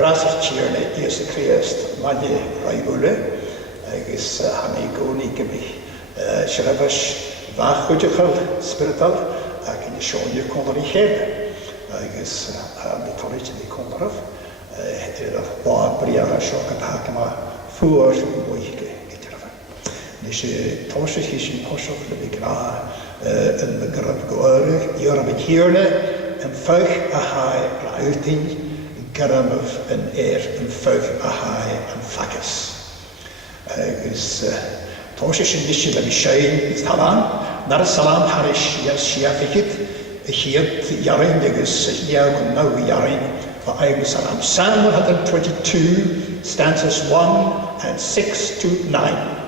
grasach tíarna Iesu Christ maile raibúle agus hanna gcónaí go mí sreibhis bhachuideachal spiritual ac yn sionia conor I chébe agus mi torid yn ei conoraf yr bád briar a sio gyda yma ffwr mwy gyda'r nes I tosys chi sy'n posioch le fi gra yn mygraf gwyrig I o'r yn hirne yn ffych a hai rhaidyn gyrramaf yn yn ffych a hai yn ffacus agus tosys sy'n nisio le fi siein I talan nar salam harish siafikit hiad yarin agus yaw no yarin for Angus salam Psalm 122 stanzas 1 and 6 to 9.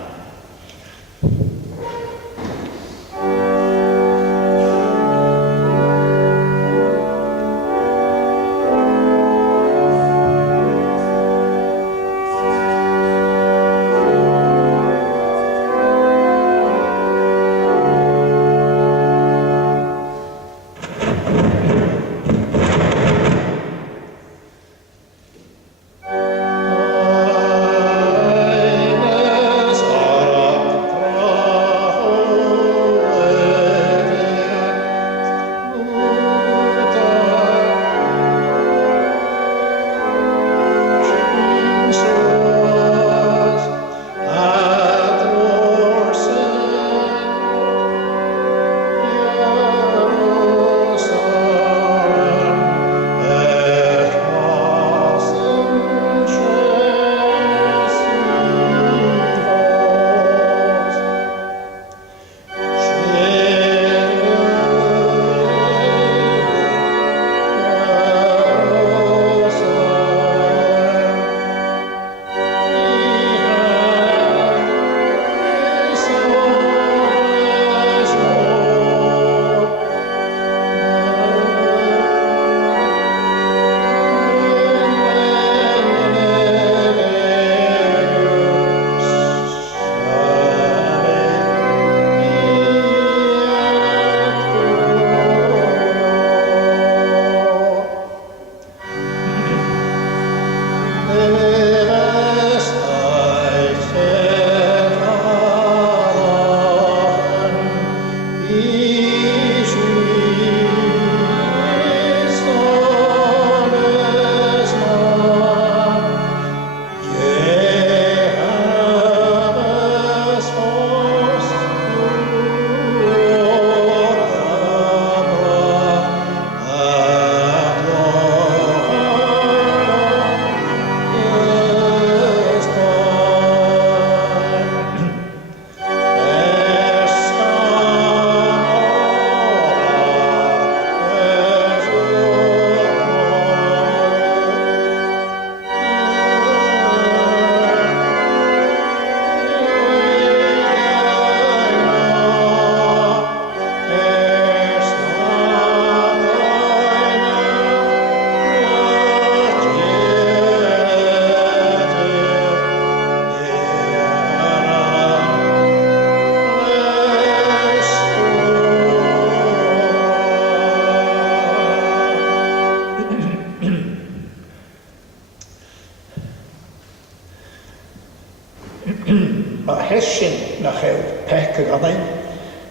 hesyn na chael pec ag anain,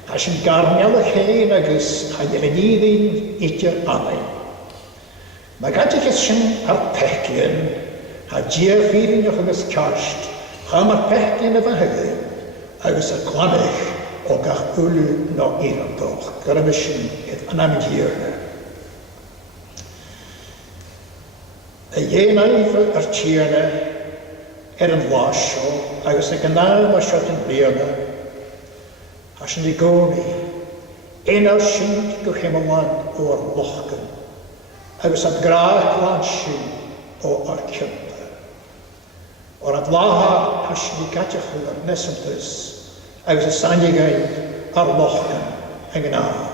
a sy'n garnial y chain agus a ddefnyddin idir anain. Mae gadych ysyn ar pecyn, a dia ffyrin o'ch agus carst, cham ar pecyn y fahygyn, agus y glanech o gach ulu no irandoch, gyda mysyn yd anamid hirna. Y ienaif ar tîrna yn wasio, agus y gynnal mae siot yn blirna, a sy'n ei goni, enal sy'n gychymwan o'r lochgan, agus at graach glan sy'n o ar cynta. O'r at laha a sy'n ei gadach o'r nesymtys, agus y sanigau ar lochgan yng Gynal.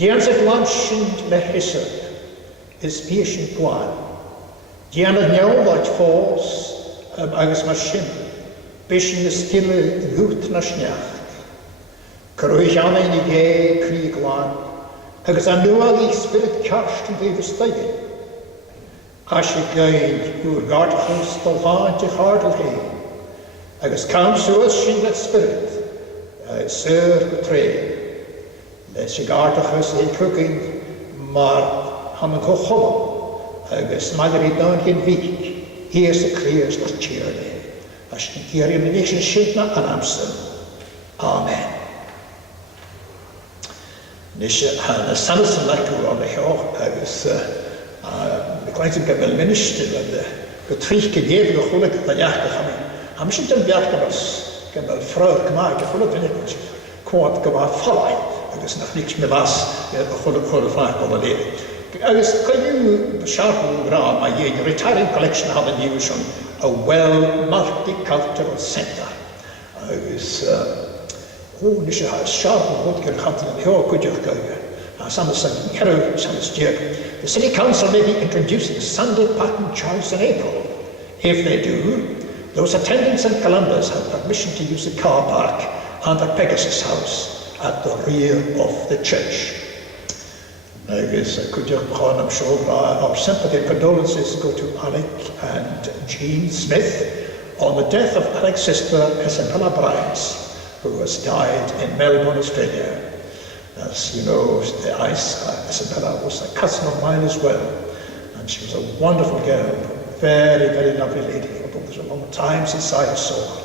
Dian sy'n glan sy'n me hysag, is bys yn gwan. Dian y niawl oed ffos, agus mae sy'n, bys yn ystile ddwt na sniach. Cyrwych anain I ge cri glan, agus a nual I spirit carst yn dweud ystagin. As y gael yw'r gartachus dolhaint i'ch hardal hyn. Agus cam suas sy'n let spirit, syr y tre. Les y gartachus ein cwgyn, mar ham yn cochol. Agus maler i dan hyn fig, hies y creus o'r tierne. As yn gyr i'n mynd eich sy'n an amser. Amen. Nes y sanas yn lacw o'n eich agus de kleintje gebel minister de getricht gegeven de goede tajach gaan. Ham sy'n dyn biach gebels gebel ffrwyd Gymraeg a ffwrdd yn eich quad gyma ffalai agus nach niks me las goede fflag o'n le. Agus kan you sharp gra ma ye retiring collection had a news on a well multicultural center. Agus nes y sharp hwyd gyr chantyn yn heo gwydio'ch gwyr. The City Council may be introducing Sunday pattern choice in April. If they do, those attendants and Columbus have permission to use the car park under Pegasus House at the rear of the church. I'm sure our sympathy and condolences go to Alec and Jean Smith on the death of Alec's sister, Isabella Bryant, who has died in Melbourne, Australia. As you know, Isabella was a cousin of mine as well, and she was a wonderful girl, very, very lovely lady. Although it was a long time since I saw her.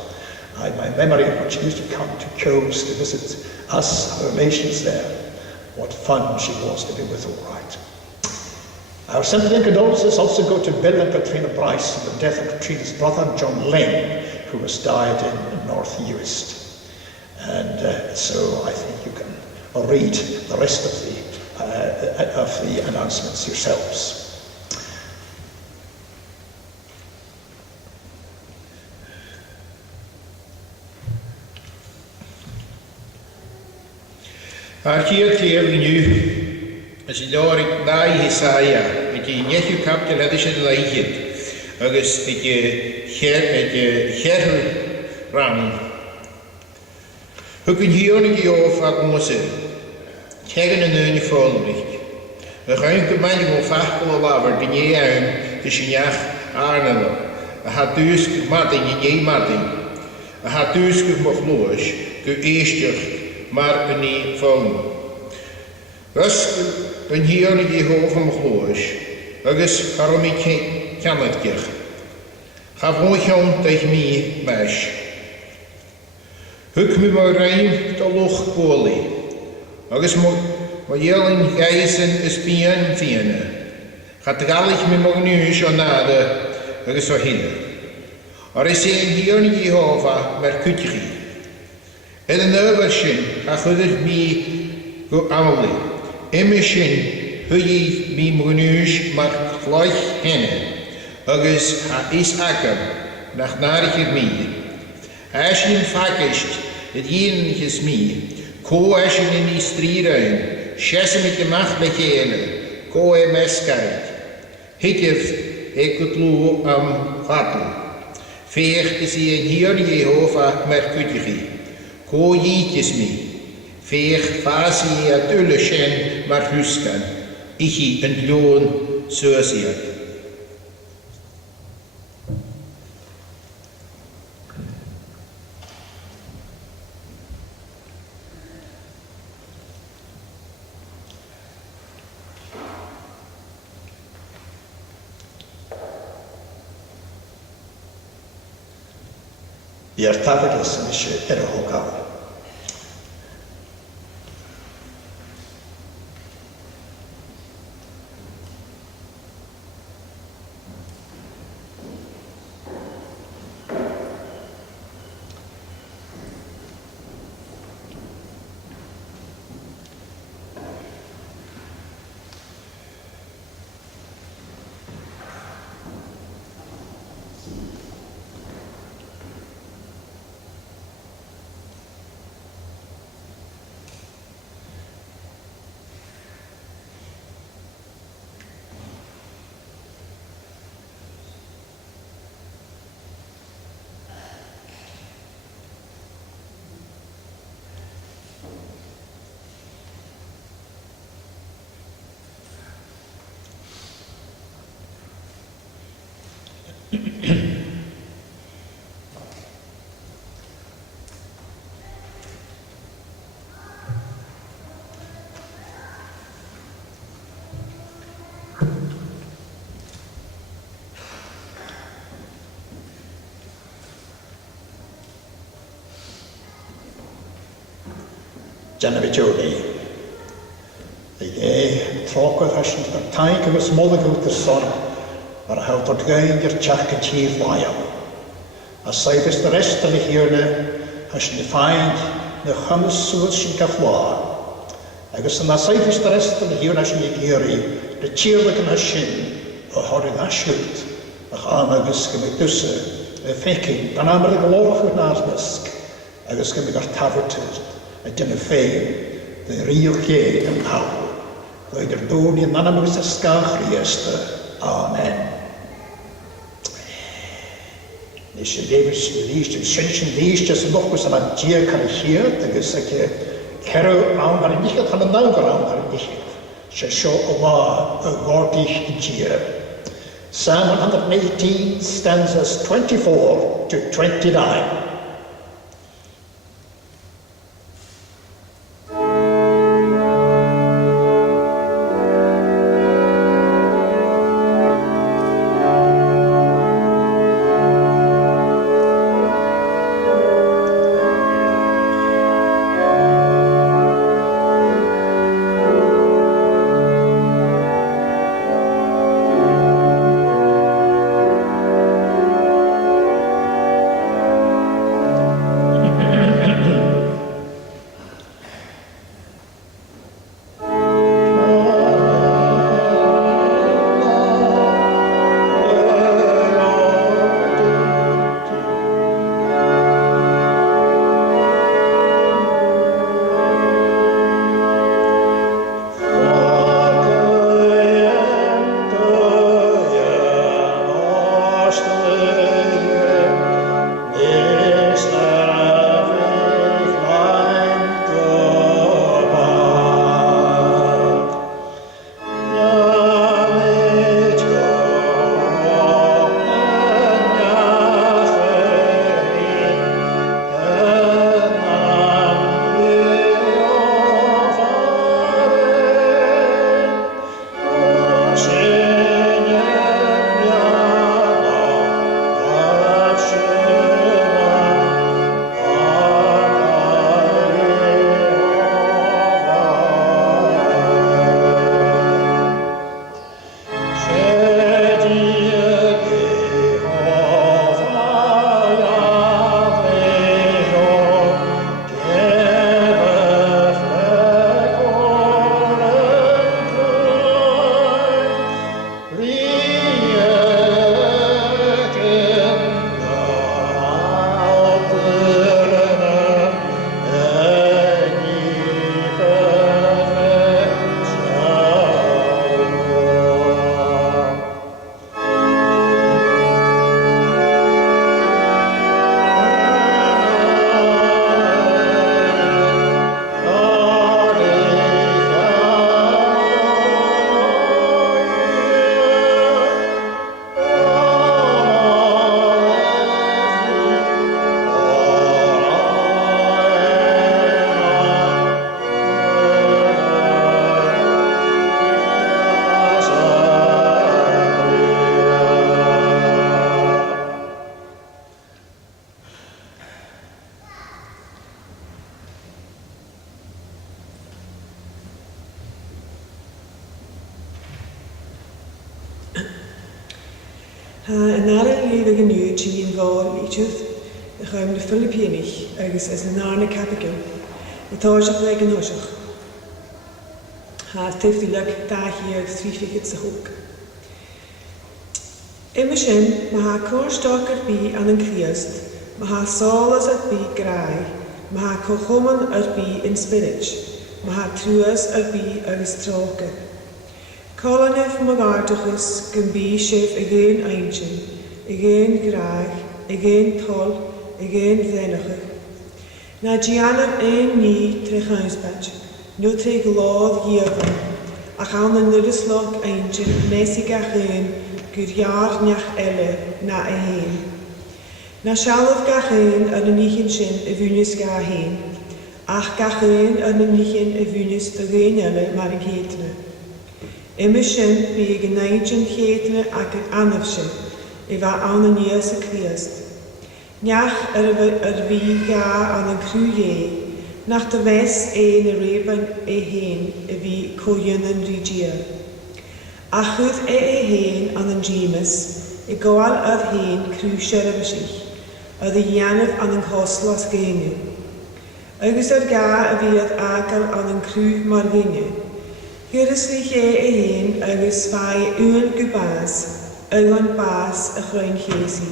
My memory of when she used to come to Coes to visit us, our relations there. What fun she was to be with, all right. Our sympathy and condolences also go to Bill and Katrina Bryce on the death of Katrina's brother, John Lane, who has died in North Uist. And so I think you can read the rest of the announcements yourselves. Ar hier yn yw, as I lor ik nai Hisaia, met je netju kapte dat is het leidje, agus met je her ram. Hoe kun je hier niet over moesten? Tegen een neun volgend. We gaan een manier van vachtel laver, die je aan de signach aannemen. Had dus mat in je matting. Had dus nog los, ge eerstig, maar een niet volgen. Was een hier niet je hoofd van los, agus waarom ik kan het keer. Ga gewoon gaan tegen mij, meis. Huk me maar rein te loch kolie. Agus mo jelin geisen is bien fiene. Gaat gallig me mo nu zo nade, agus zo hille. Is hier niet Jehovah, maar kutje. En een overshin, ga goed me go amali. Emishin, hu je me mo nu maar gleich henne. Agus ha is akker, nach narige me. Als je hem vakist, het jeden is me. Ko als je in die strieden, schessen met de macht bekelen, ko meskait. Hikef, het loe am vatel. Veer is hij in hier Jehovah merkutigi. Ko jietjes me. Veer fasi het ulleschen maar huskan. Ich een loon zoosier. I'r tafodus yn eisiau hogal. Janavitoni. The Trocker has the tank of a small group of son, but how to gain your chack and cheese lion. As safe as the rest of the here, has she find the hummus suits in Kafla. I guess in the safe as the rest of the here, has she geary, the cheerlick and her shin, a horrid ashut, a hamagus comitussa, a faking, an amber the law of Nasmusk, I guess can be got taverted, a dinner fame, the real gay and power. Either doon in nanamus a skachrieste. Amen. Is je levens liefst, sinchen liefst, is nog eens aan het dier kan hier, dat is dat je kero aan maar niet gaat aan de nauw aan maar niet. Ze zo oma een gortig dier. Psalm 118 stanzas 24 to 29. Yn ar y lyf ag yn yw ti yn fawr lytydd, y chym na Philippianig, agos as yn ar na capigol, y torsach leg yn horsach. Ha tefdilag da hi ag thriffigid sa hwg. Yma sin, mae ha cwrstoc ar bi an yn criast, mae ha solas ar bi grai, mae ha cochoman ar bi in spirit, mae ha trwas ar bi agos troca. Colonef magardachus gan bí sif again einchin, again graag, again tol, again ddenachig. Na dianam ein ni trechainsbach, no tre glod hiervan, ach an yn nyrislog einchin mesig ach ein, gyr jaar niach elle na a heen. Na sialaf gach ein yn y nichin sin y fwynus ga heen, ach gach ein yn y nichin y fwynus y gein elle mar yn heetne. Yma sin bu ag yn neidyn cheadna ac yn anaf sin, I fa an yn nias y criast. Niach ar fi ga an yn crw ie, nach de wes na réban hén a bhí códhéanaan rídia. A chud hén an James I gáil ad hén crú seiribisich, ad a dhéanamh an choslas géine. Agus ga a bhíad agal an crú mar géine. Hiris lich hén agus fai uan gubás, an bás a chrain chési.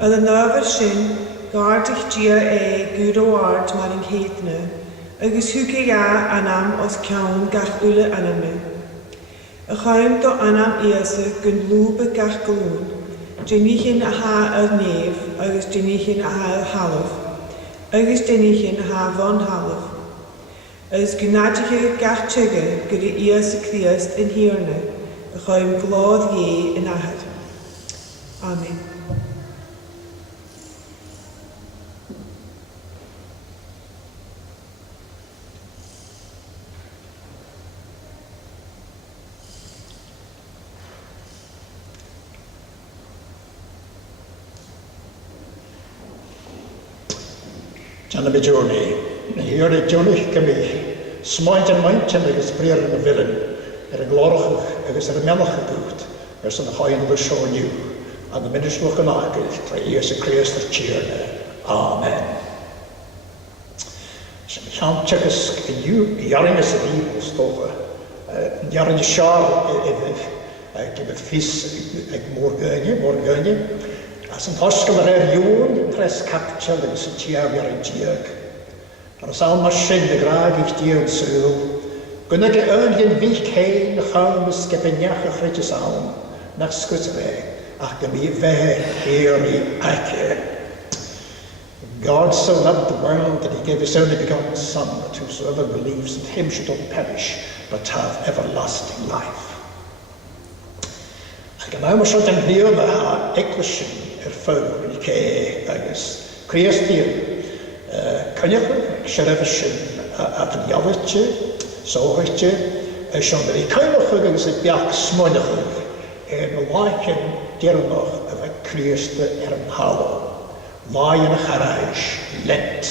Ad a návar sin, gardich dia gúdóard mar an chéitne, agus húke anam os ceann gach ule aname. A chaim do anam iasa gun lúbe gach glún, Jennichin a ha ar nef, agus Jennichin a ha halaf, agus Jennichin a ha von halaf. Agus gunadiche gach tige gyda iasa Christ in hirne, a chaim glód in ahad. Amen. Janna be journey. Hier de journey kemi. Smite and mind and agus prayer in the villain. A glorach agus a melach gedoet. Is an high in the show new. And the minister of Angus, try ears a Christ cheer. Amen. So we can't check us you yaring as a evil stove. Yaring shar give it feast like more gunny. As an hostel joon, tres capture agus a tiar yaring tiag. Ar as alma sin de graag ich dier en sul. Gunnig e ungin vich heen de chaumes gepenjach a chritjes alm. Nach skutswe, ach gemi ve heri ake. God so loved the world that he gave his only begotten Son, that whosoever believes in him should not perish, but have everlasting life. Ag an aimar sort an bíoda ha eklishin fór in ké agus Christian cynnychwyr siarefysyn at yn iawitje, sohwytje, sian yr cynnychwyr agus y biach smynnychwyr yn laicyn dirnoch y fe Christa yn halo. Lai yn y charaes, lent.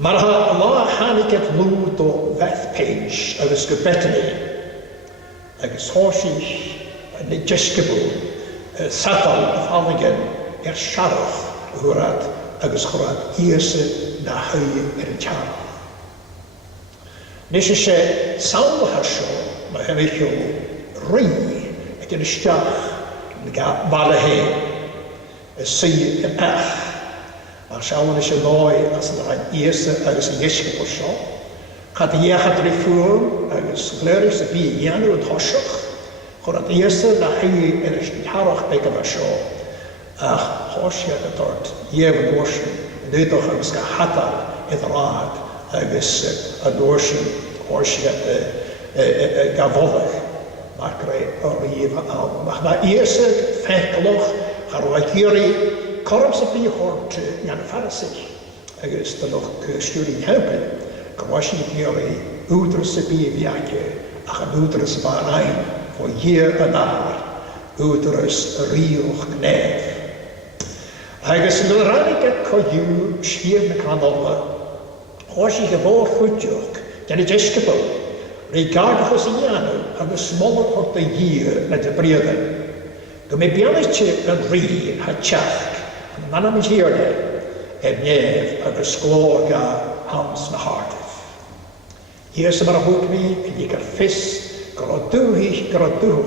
Mae'r la hanig et lwyd o feth page agus gybetani agus horsich yn y jesgybwl satal y falligan siarach hwrad agus chwrad iese na hwy y tiar. Nes eisiau sawl hasio mae hynny hiw rhi ac yn ysdiach yn ga bala hen y sy yn ach. Ar siawn eisiau noi as yn rhaid iese agus yn iesgybl sio. Chad i iachad rhi ffwrn agus gleris y bu ianw yn hosiach. Chwrad iese na hwy yn ysdiharach beg yma sio. Ach, hosiad y dort, iefn orsyn, yn ydwch agus ga hadal idd rad agus yn orsyn, hosiad ga foddach. Mae'r greu o rif alw. Mach na iese ffecloch ar oed hiri corm sy'n bu hort gan ffarasig. Agus dylwch gystwyd i'n helpu. Gawasi hiri wdrys y bu fiache ach yn wdrys fa'r ein o hir yn ar. Wdrys y riwch gnef. Agus yn rhaid at coiw sgir na canola. Oes i gyfor ffwydioch gan y jesgybl. Regardach os i ianw agus smolwg hort y hir na dy briodan. Gymau bianach yn rhi ha tiach. Nan am hierne nef agus glor ga hams na hardif. Hier sy'n mar a hwg mi yn i gar ffys grodwhich rhyw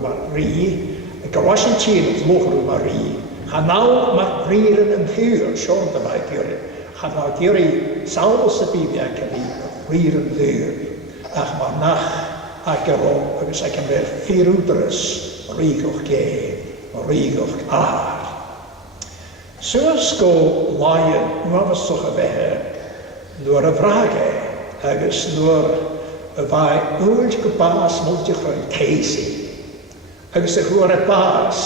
mar rhi. Gawasin tîn rhyw mar rhi. Chanaw mar rhi'r yn dhyr siôn dyma i gyri. Chanaw gyri sawl sy'n byd ac yn rhi'r yn dhyr. Ach mar nach ac ar o agus ac yn fer ffyrwdrys rhigwch ge. Rhigwch ar. Sŵas go laien nwafaswch y fehe nŵr y frage agus nŵr y fai wyd gybas mwltych roi'n ceisi agus y hwyr y bas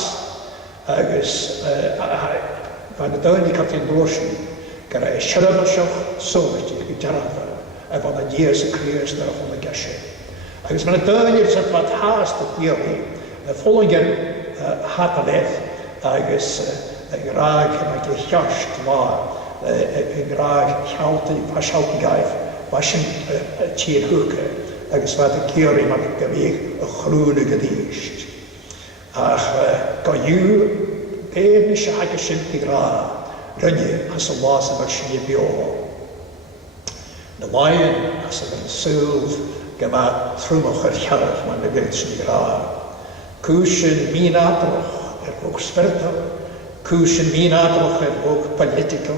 agus fan y dyn i cael dwrsyn gyda y siarad o sioch sŵt i jaraffa a fan y dies y crias na hwn y gasio. Agus fan y dyn i'r sy'n fad hast y dioli y ffolwng hataledd agus graag met je gast waar, graag halten gaif, was een tien hoeken, agus wat de keren met de weg een groene gedicht. Ach, kan je benische hakken sint graag, runje als een wassen was je bio. De lion als een zilf gemaakt troemig gerg met de wilse graag. Kuschen min adroch ook spiritual, kuschen min adroch ook political,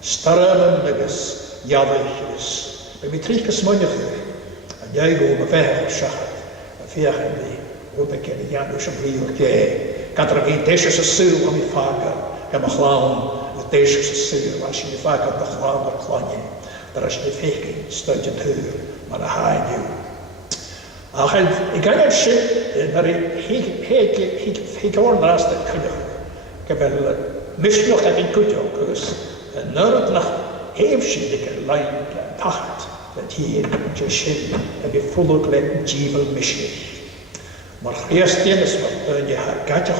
starren agus jadig is. Bij drie gesmondig en jij go me ver schachat, veer die op de kennen Janus en Brielke. Kan er geen deze ziel om je vaker, kan me glauwen de deze ziel als je vaker de glauwen klanje. Daar is de veking stuitend huur, maar de haai nu. Ach, ik ga niet zeggen dat ik hoor naast de kunde. Ik heb wel misschien nog dat ik goed ook, dus nooit nog eeuwschielijke lijn tacht, dat hier je zin en je volle klein jivel misschien. Maar eerst is wat je gaat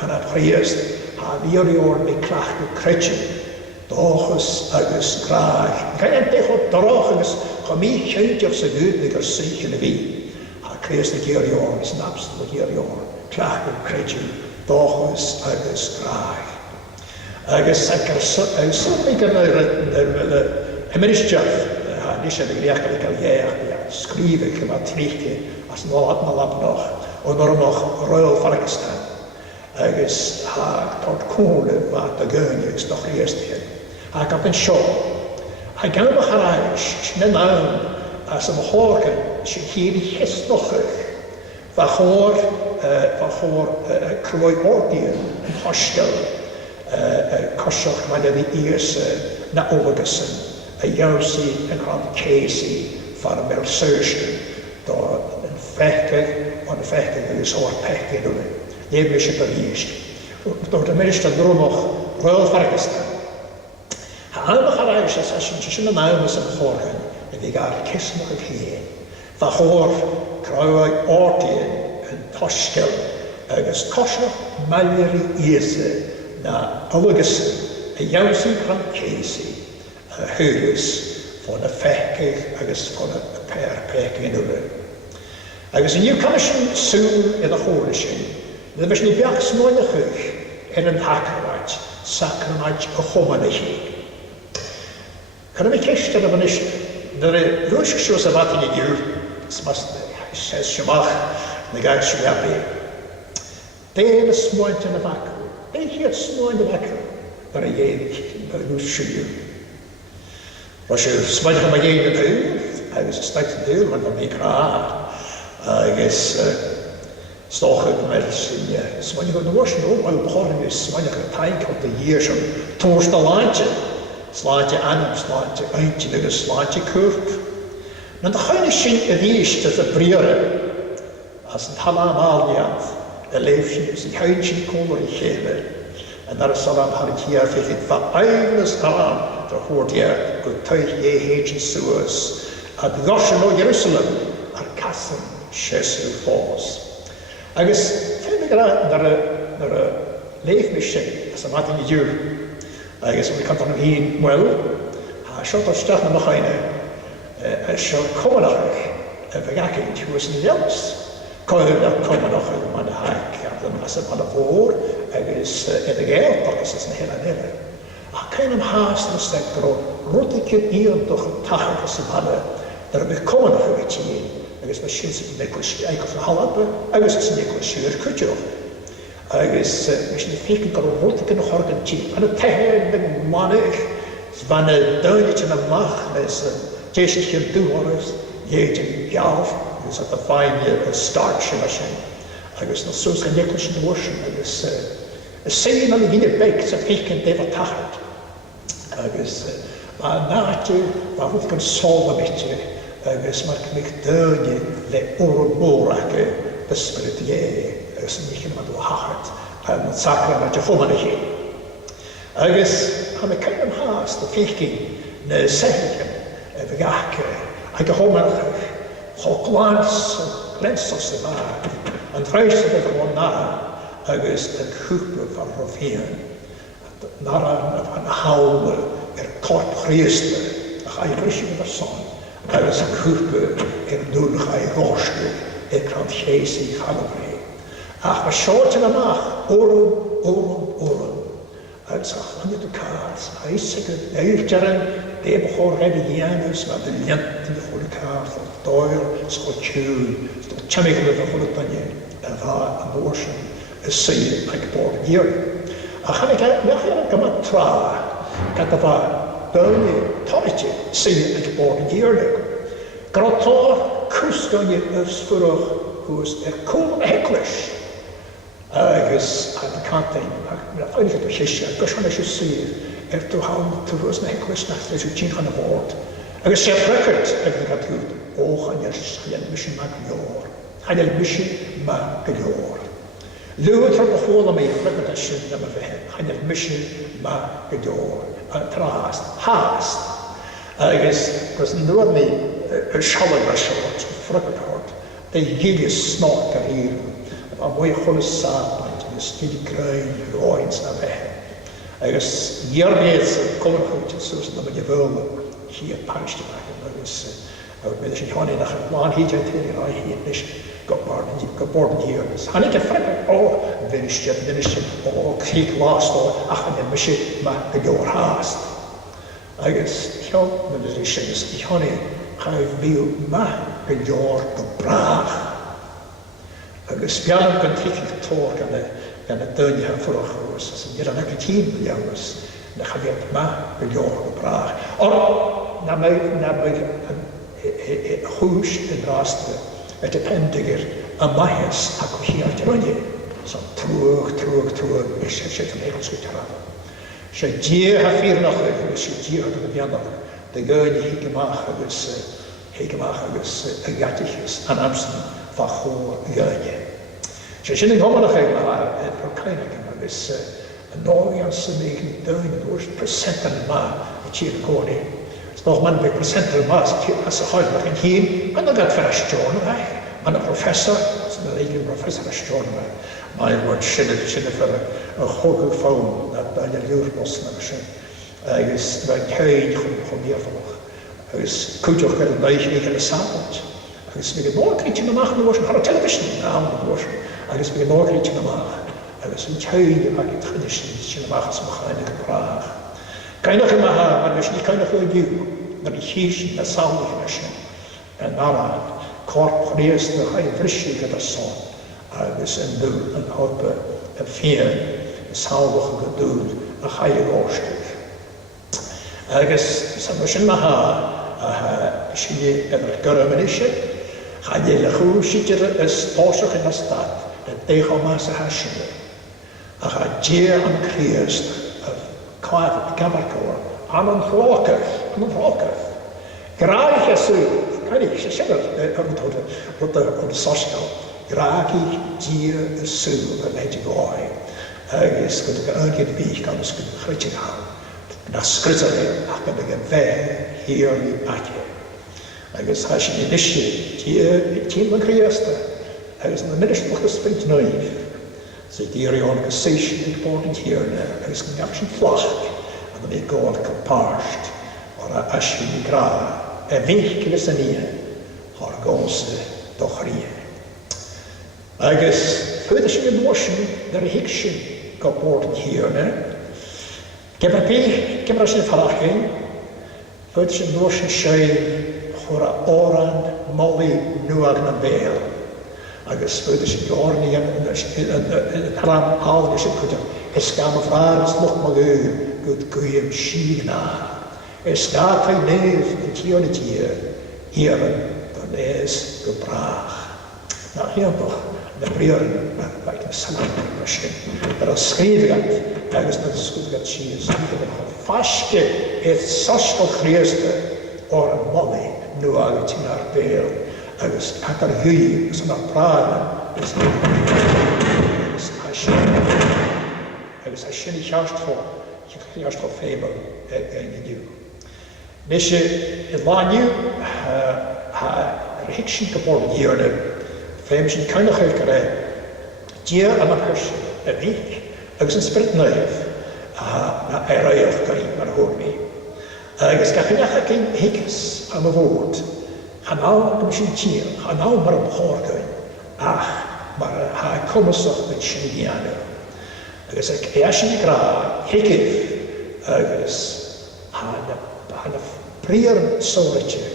aan het eerst, haar weer met klachten kretsen. Dogus agus graag. Ik ga niet tegen drogens, ga mij geintjes zo goed als zeker wie. Christ keer jaar is een absoluut jaar. Klaar krijg je dogus agus graag. Agus zeker zo ik een minister, niet zo de gelijke jaar, schrijven ik maar terugke als nog nog en nog royal Varkenstaan. Agus tot koelen wat de geun is toch eerst hier. Hij gaat een show. Hij kan nog reis, net aan. Als een hoorken, als je hier is nog van hoor krooi oordeel, een hostel, kostig maar de eerste na overgessen, een jousie en een keesie van een melseusje, door een vechter is hoor pechter doen. Die hebben ze verliest. Door de minister door nog royal Varkenstaan. Hij nog reis, als je tussen de naam is een hoorken. En ik ga kissen nog hier. Van hoor, kruid oordeel en toskel. Agus kosher maleri eerste na overgessen. En jou zie van keesie. Huis voor de vechtig, agus voor de perpek in de. Agus een nieuw commission zoen in de hoorlische. Dat was niet bijna smoenig en een hakkerwaard. Sakkerwaard een gommenigje. Kan ik kisten op een isje? De Russisch wat in de duur, het is schwach, de gaat schwer weer. De is mooi in de bakker, en hier is mooi in de bakker, maar je Russisch. Als je smaakt maar je in de duur, hij is een stukje duur, maar dan ben ik raar. Hij is stoch met smaakt in de worsten, ook wel begonnen is smaakt in de tijd op de hier zo'n toerstelantje. Slaatje aan, slaatje eindje, een slaatje kurp. En dan ga je zien het eerst te verbreden. Als het allemaal niet de leefje is, die huidje komen geven. En daar is dan had ik hier vind van alles aan. Daar hoort je goed thuis je heetje zoals. Het Goshen naar Jeruzalem, het kassen, Jesu volks. Agus vind ik dat leefmachine, als wat in de duur. Agus we kan dan heen wel. Schot dat start nog een. Schot komen nog. En we gaan kijken hoe is het zelfs. Komen nog maar de haak. Dan als het maar de voor. Agus in de geld dat is een hele. Kan hem haast een stuk groot. Rot ik het hier toch een tag als ze hadden. Daar we komen nog een beetje in. Agus misschien zit een klusje eigenlijk halve. Agus is een klusje kutje. Agus misschien fik ik al rot ik nog een chip. En het tegen manig. Van een duidetje naar macht is Jezus je doelhouders. Jeetje zelf. Dus dat de fijn startje was je. Agus nog zo'n klusje te worsen. Agus zie je dan in de beek. Ze fikken even tacht. Agus maar naartje waar hoef ik een sol een beetje. Agus maar ik me duidje le oorborake de spirituele. Agus niet met de hart en het zaken met je gommenigje. Agus aan de kant haast de fikken ne zeggen en we gaan ik gommenigje. Glans glensels te maken. En vrees er gewoon na. Agus een groep van roveren. nara an hawl corp chríosta a chaid brisio gyda'r son agus y cwpa dŵr chai rosgwyd cran Kholosi chalabri. Ach mae siort yn amach oron agus a chlanid y cars a eisig y eirjaran deb chor redi Angus ma brilliant yn y chwr y cars o doel sgol tiwn tymig yn y chwr y dynnu a dda a morsan y sy'n ag bod gyr. A chan eich yn gyma tra gyda fa dynnu toriti sy'n ag bod gyr. Grotor cwsgon i ysfwrwch hwys cwm heclis agus a y cantain a ffain eich ydw eisiau gysgon eisiau sydd drwy hawn trwy'n heclis nach ddys yw ti'n chan y fod agus sef record ag y gadwyd o chanel mysyn mag lior chanel mysyn mag lior Lwyd rhaid o chwol am ei record eisiau am y fe chanel mysyn mag lior hast agus gos yn ddod ni sialan ar sialan ffrygad hord de gilys snot ar hir a mwy chwlys sadlaid yn ystyd i greu roens na fe agus iarbydd sy'n gofyn hwnt yn sŵs na mynd i fyl hi a parish di bach agus bydd eisiau honni nach yn blaen hyd yn tyn i'r ai hyd nes gobord yn hir hannig e ffrygad o fynistiad o crig last o ach yn ymwysig ma gyda'r hast agus hiol mynd i'r eisiau i honni chael fyw ma gyda'r gybrach agus bialan gan teithio tor gan y dynnu yn ffwrwch oes sy'n gyda'n ag y tîm yn iawnus na chafiad ma gyda'r gybrach or na mae hwys yn rast y dependigir y maes ac o hi ar dyrwyni so trwg eisiau yn eich sgwytara eisiau dir a ffyr nach eisiau dir a gyfiannol dy gyn i higymach agus y gatichus an amsyn fa chwr gynnu. Eisiau sy'n yng Nghymru chi yn Rocainig agus y nôlian sy'n eich yn dyn yn wrth presenter yma i tîr y goni. Nog man bij presenter yma as y hoedlach yn hun, mae'n agad fer astion yma. Mae'n y professor, sy'n yr eigin professor astion yma. Mae'n wrth sy'n fer y chwrw ffôn a da'n yr ywrbos yma sy'n. Agus mae'n cael chwn iarfach. Agus cwydioch gyda'r neich eich yn y safod. Agus mi gyda mor creityn ymach yn y wrth ar y television nawn yn y wrth. Agus mi gyda mor creityn ymach. Agus yn cael ag yn tradition sy'n ymach as ymachau yn y Gymraeg. Gainach yma ha, mae'n ysyn i gainach o'i diw. Na'n i chys na sawlig yn ysyn. Yn ara, corp chries na chai frysig gyda son. Agus yn dŵr yn hodba y ffyr, y sawlig yn gydŵr, a chai y gorstydd. Agus, sa'n ysyn ma ha, ysyn i efo'r gyrra yn ysyn. Chai y lachw sydd yr ysbosach yn ystad, y deich o mas y hasyn. A chai dir am chries Cael gamargor, am yn rhogaf. Graag y sydd, cael eich sydd o'r sosial, graag i dir y sydd yn edrych oi. Agus gyda'r ygyd bych gan ysgyd yn chrydig hawn. Na sgrytau ac yn ygyn fe hir i bagio. Agus hasyn i nisi, ti'n yn chriasta. Agus yn y mynd ysbwch ysbryd nwyf. Sy dir i o'n gyseisio yn bod yn hir na, agus yn gafs yn fflach, a ddim ei god cyparst, o'r asyn i gra, fych gys yn ia, o'r gos doch ria. Agus, fyd ysyn yn mwysyn, yr higsyn, go bod yn hir na, gyfer ysyn ffalachyn, fyd ysyn mwysyn sy'n chwra oran, moli, nwag na bel. Agus fyd ysyn i orni yn rhan hawl ysyn cwyd ysgam y ffrar ys lwch mag gyd gwym sy'n na. Ysgaf ei nef yn tion y tir, hiren dy nes gybrach. Na hi'n doch, na brior yn faint yn salam yn ysyn. Yr ysgrifgad, agus na ysgrifgad sy'n sy'n yn ffasge eith sosgol chriesta o'r moli nhw ag ti'n ar bel. Agus ac ar hwy, ys yna'r brad ys asyn i chiast fo ffeibl yn y diw. Nes i laniw yr higsyn gybord yn hir nhw, ffeim sy'n cainach eich gyda dia am y persyn, y fych, agus yn sprit nwyf, Railch gain mar hwrni. Agus gachinach ac ein higus am y fod, hanaw am sy'n tir, hanaw mar am hwrgain, ach mar ha cwmysach yn sy'n gianw. Agus ac eisiau gra higydd, agus han y pri'r sôrydau,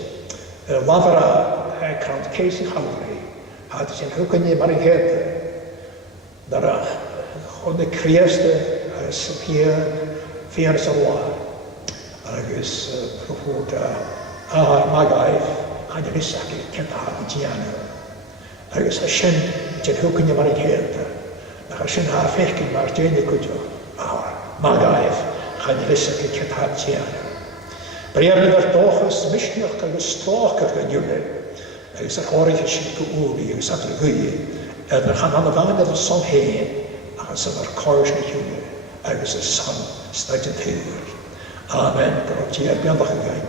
lafara crant ceis i chalfri, a dy sy'n hwgyn i mar i hedd, dar hwn y criasta sy'n fiar sy'n war. Agus rhywbeth magaeth a dy risach i cynta i dianw. Agus a sy'n dyn hwgyn i mar i hedd, a sy'n ha ffechgyn mar dyn i gwydw, magaeth a dy risach i cynta i dianw. Brearn yr dochus misnach agus stroch ar gynnywnau, agus yr horig sy'n gwybod agus at yr gwy, yn yr hanan y fan yr son hen, agus yn yr cors na hiwne, agus y son staid yn tewyr. Amen. Gwrdd ti ar biandach yn gael,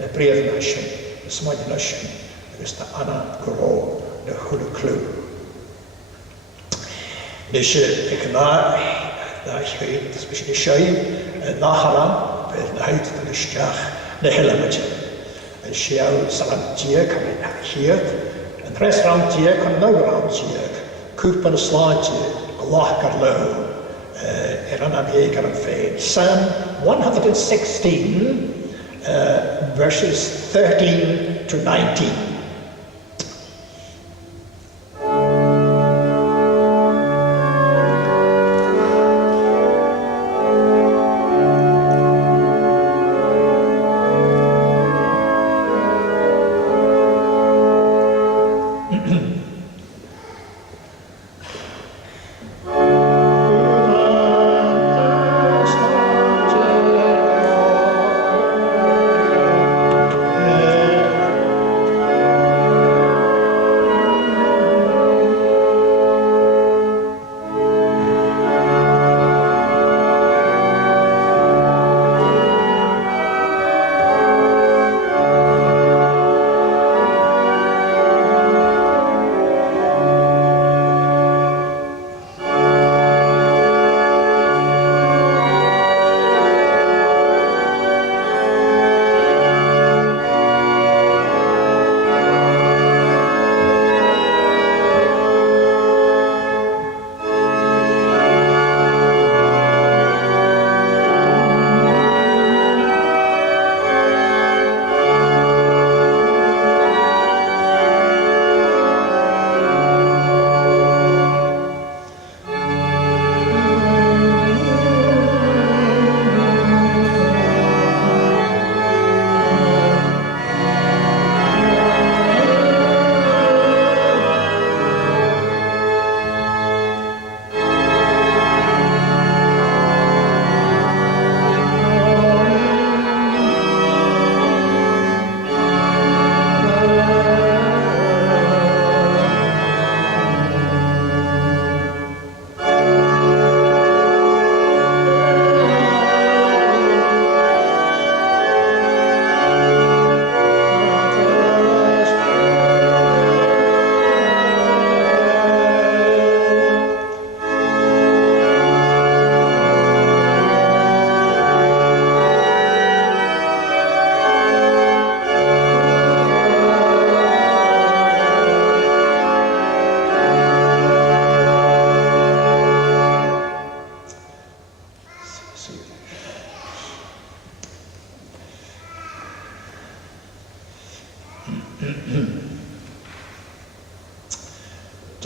na brearn na sy'n, na smaid na sy'n, agus na anna gwrw na hwn y clw. Nes y na chwein, nes y sy'n na haran, na haid yn ysgach na helamad. Yn siaw salantiag am ein hyd, yn restauranttiag am nawrantiag, cwp yn y slantiag, glach ar law, anam heg ar yn ffein. Psalm 116, verses 13 to 19.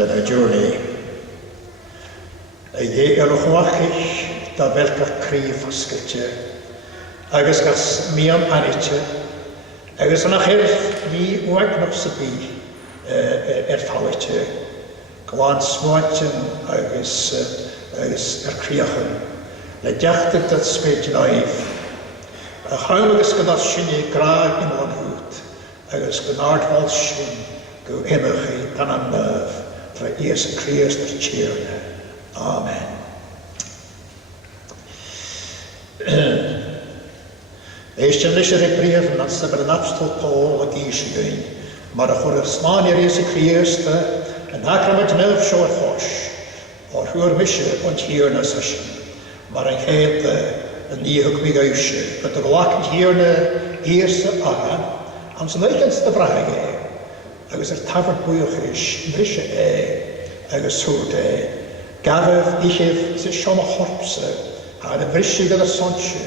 Dyna journey. A dde ar chwachich da felcar cryf ysgytio, agus gas mi am anitio, agus yna chyrth mi wag nos y bi falitio, glan smwantyn agus criachyn, le diachtig dat speit naif, a chael agus gyda'r sy'n ei graag yn o'n hwt, agus gyda'r hwal sy'n go immerchi dan am nef, tra eis y Christ yr tîrna. Amen. Eistyn lysir ei brif yn sefyl yn apstol Paul ag eisiau gyn, mae'r chwr ysman i'r eis y Christ yn agramad nef sio'r ffos, o'r hwyr mysio o'n tîrna sysyn, maar een geet een nieuw migusje. Met de vlakken hier de eerste aan, aan zijn eigenste vragen. Agus tafod bwyach is, brisje agus hwyd gafaf ichif sy'n siom o chorpse, a de brisje gyda sonsje,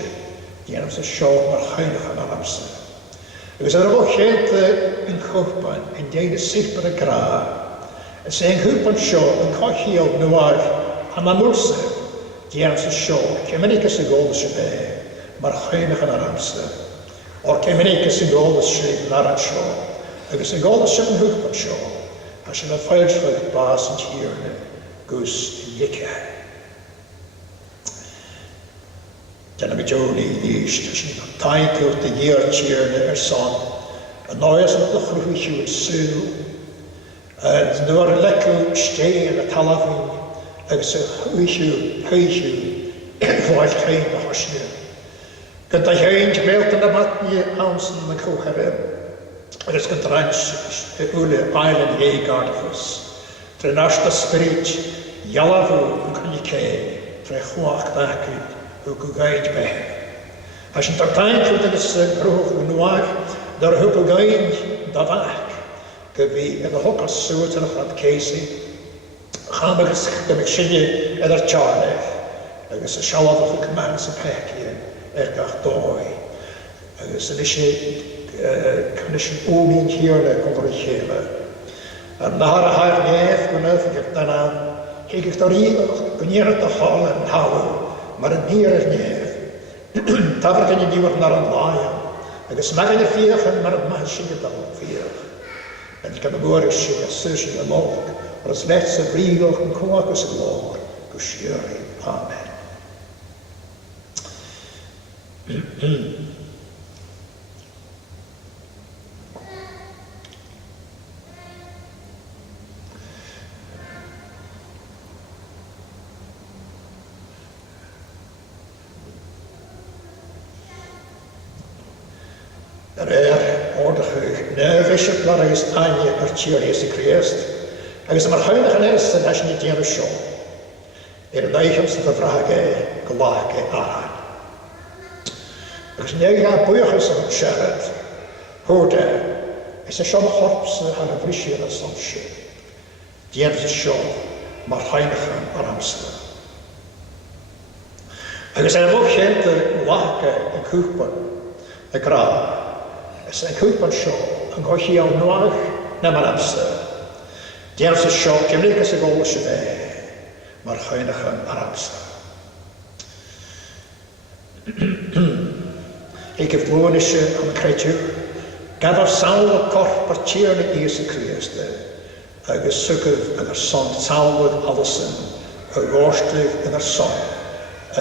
dianam sy'n siom mar chynach yn amser. Agus ar o chent yn chwpan, yn deud y sirpar y gra, sy'n chwpan sio yn cochiol nwar am amwrse, dianam sy'n sio, cemynig sy'n gol sy'n mar chynach yn amser, o'r cemynig sy'n gol sy'n naran sio. Agus yn gol sy'n hwpan sio, a sy'n y ffeilsfyd bas yn tirne, gwrs lica. Dyna mi Joni ddysg, a sy'n tain cwrt y gyr tirne son, a noes yn ddechrau hiw yn sŵl, a nwar y lecw stein y talafyn, agus y hwyhiw, fwaith cain y hosnir. Gyda hyn melt yn y matni awns yn y cwharem, agus gan drans ule island ye gardafus. Trenash the spirit yalavu kunike tre chuach daki u gugaid be. As in tartain to this groh nuag dar hupogaid davak gebi en the hokas suit en hat casey. Hamers de machine en der charne. Agus a shalav of commands a peki gach doi. Agus a condition ooming here in the conversatie. En daar haar neef genoeg ik daarna kijk ik daar hier wanneer te halen en houden, maar het meer is neef. Daar kan je niet meer naar een laaien. En het mag je vieren, maar het mag je dan vieren. En ik kan de woorden zeggen, zusje en loog, maar het slechtste briegel en kwakus en loog, kusheri. Amen. Nervous is Anya or Chiarius Christ. I was a Marhana and Ernst and Ashni Diana Shaw. In the Nihams of the Vrage, Galake, Aran. Because Nega Buyas of Sharat, Hoda, is a Shaw Hops and a Vrishia of some ship. Diana Shaw, Marhainachan, or Amsterdam. I was a Mochent, Lake, and Cooper, the Gra. It's a Cooper Shaw. Yn gochi o'n nwag na ma'n amser. Diolch sy'n sio, cymryd gys y gol sy'n mae'r chynach yn ar amser. Ik gyflwn eisiau am y creidw, gafaf sawl o corp ar tir na Iesu Christ, agos sygwyd yn yr son talwyd Alison, y goslydd yn yr son,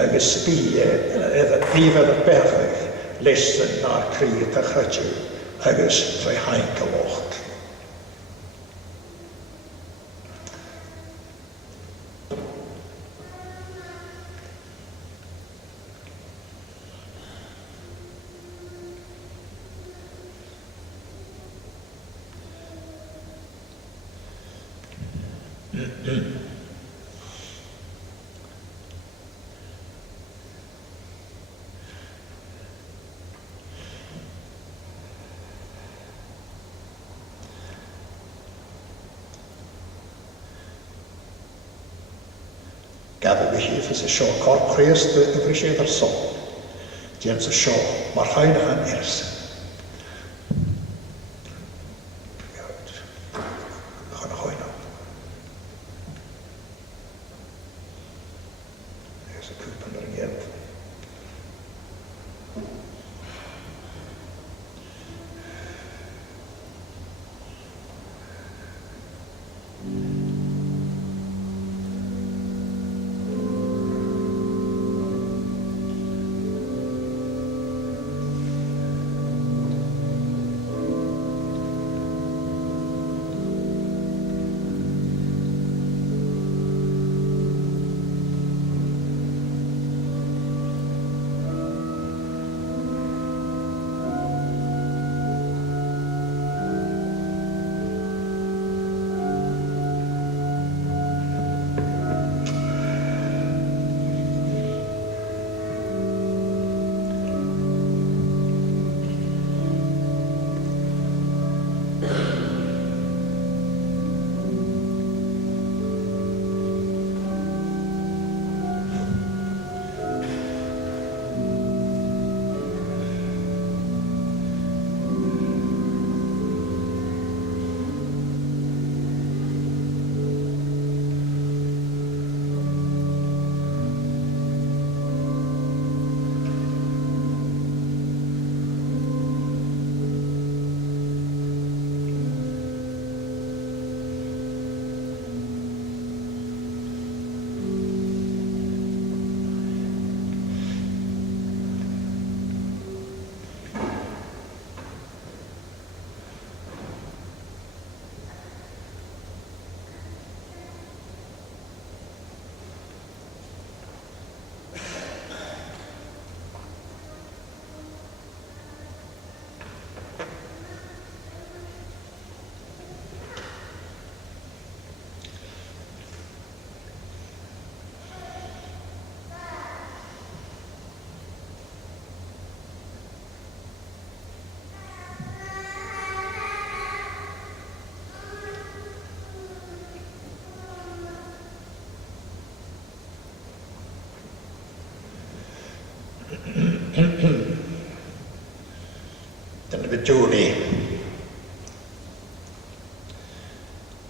agos bi edrych brifedd y berfych, listen na'r cryd a chreidw. Agus vrij heinkelocht. Gafel bych hier is sio corp Christ y frisiad ar sol. Diolch sy'n sio, mae'r chynach yn ersen.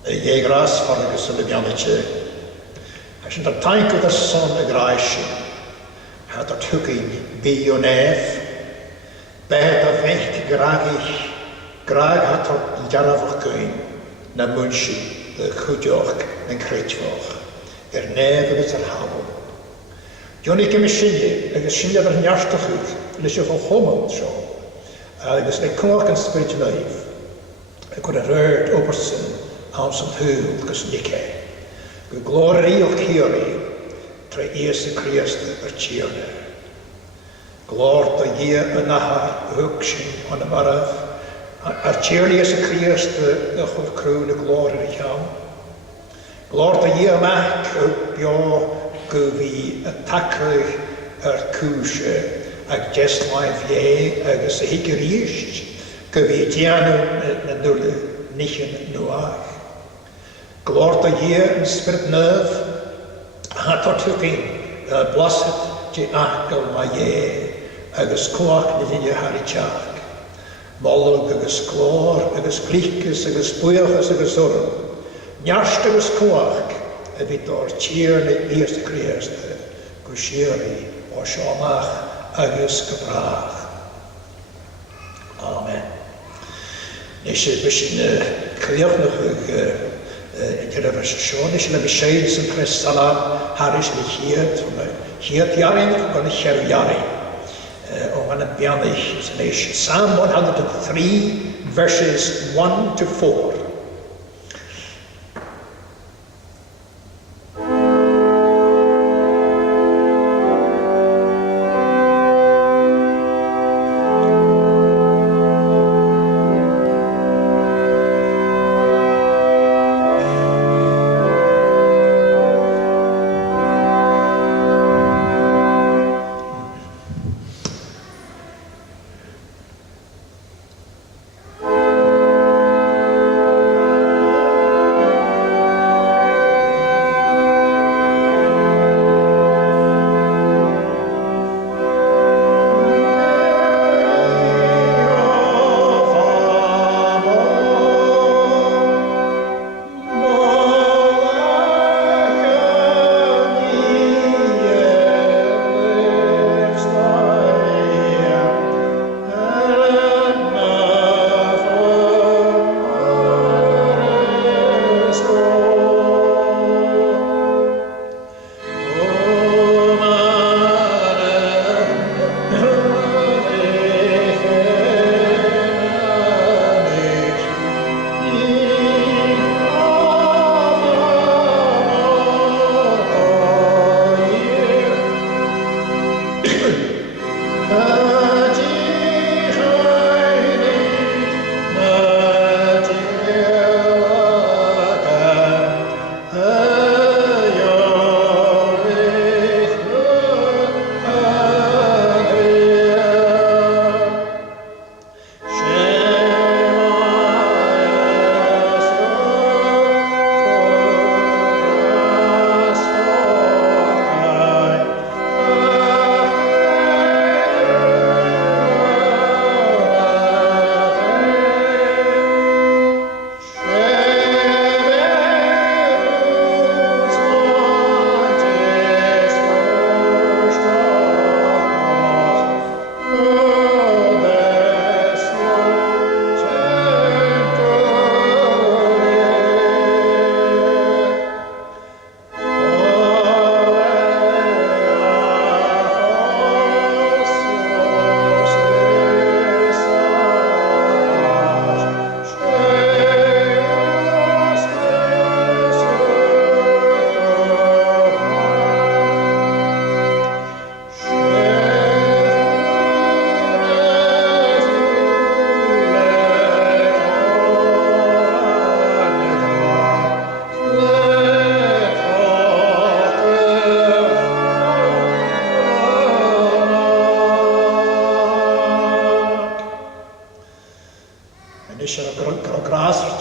Ie gras fargus y lybianitio. As yn dar tainc oedd y son y graisi. Had er tugin bi o nef. Bed a fecht gragich. Grag had er jarafach gyn. Na munsi y chwdioch yn creitfoch. Nef ag yr hawl. Dion i gymisinni, agos sinni ar niarstach ych. Lys yw'ch o chomol sio. Agos le cwch yn sprit naif. Ac o'r rhaid obersyn. Ans yn hwyl gos nice. Gwy glori o'ch hiori. Tre eis y Christ yr tierne. Glor da ie yn ahar hwgsyn o'n ymaraf. Ar tierne eis y Christ y chwf crwn y glor yr eich am. Glor da ie ymach y bio gyfi y tacrych yr cwsio ag jesmaen fie agos y hig yr eist gyfi dianw na nwle nichen nwach. Glor da ie yn spirit nerf hat er tugin blaset di achgal ma ie agos coach ni ddyn har i tiach. Molwg agos glor agos glicus agos bwyachas agos orm. Niarst agos coach a fydd o'r tir na eist y Christ gwsieri o siomach agos gybrach. Amen. Nes i bysyn cliafnach yn gyda'r sio, nes i le byseid sy'n pres salam haris ni hiad, hiad iarin o'n i cher iarin. O man yn bianich, Psalm 103 verses 1 to 4.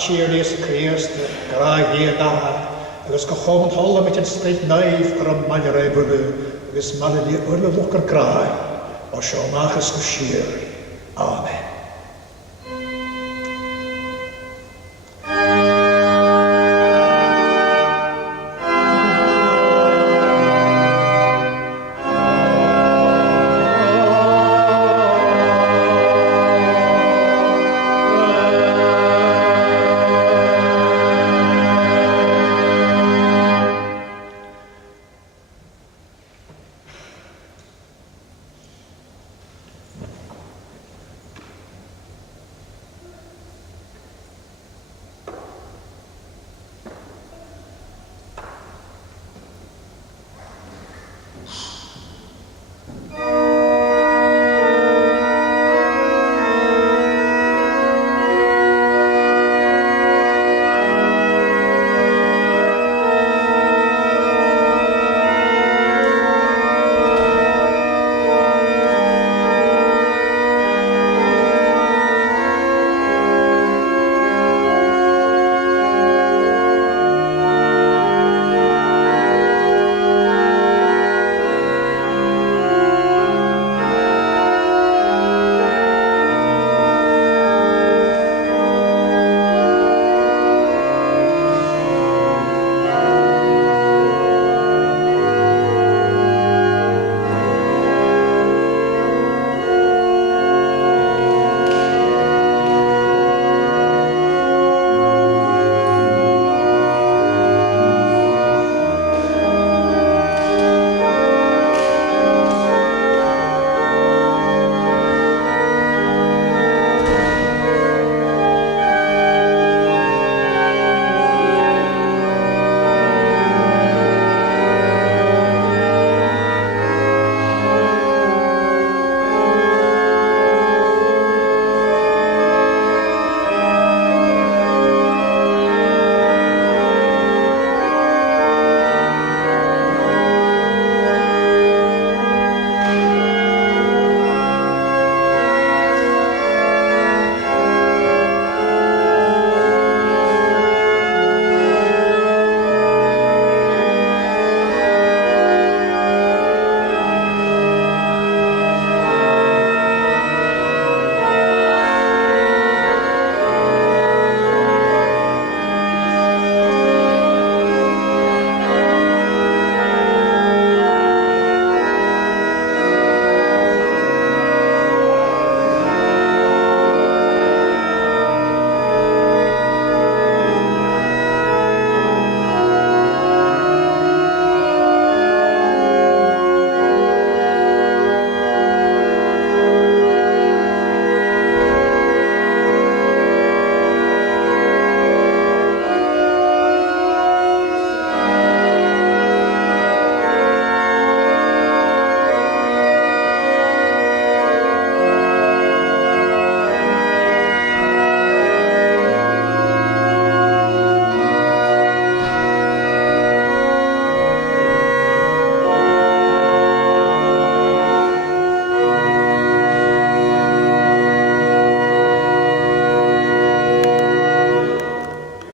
cheerlees Christ, graag hier daar. Agus go chomend holle met een sprit naif grom maljarei bulu, agus malli urle lukker kraai, o sio machas go shieri. Amen.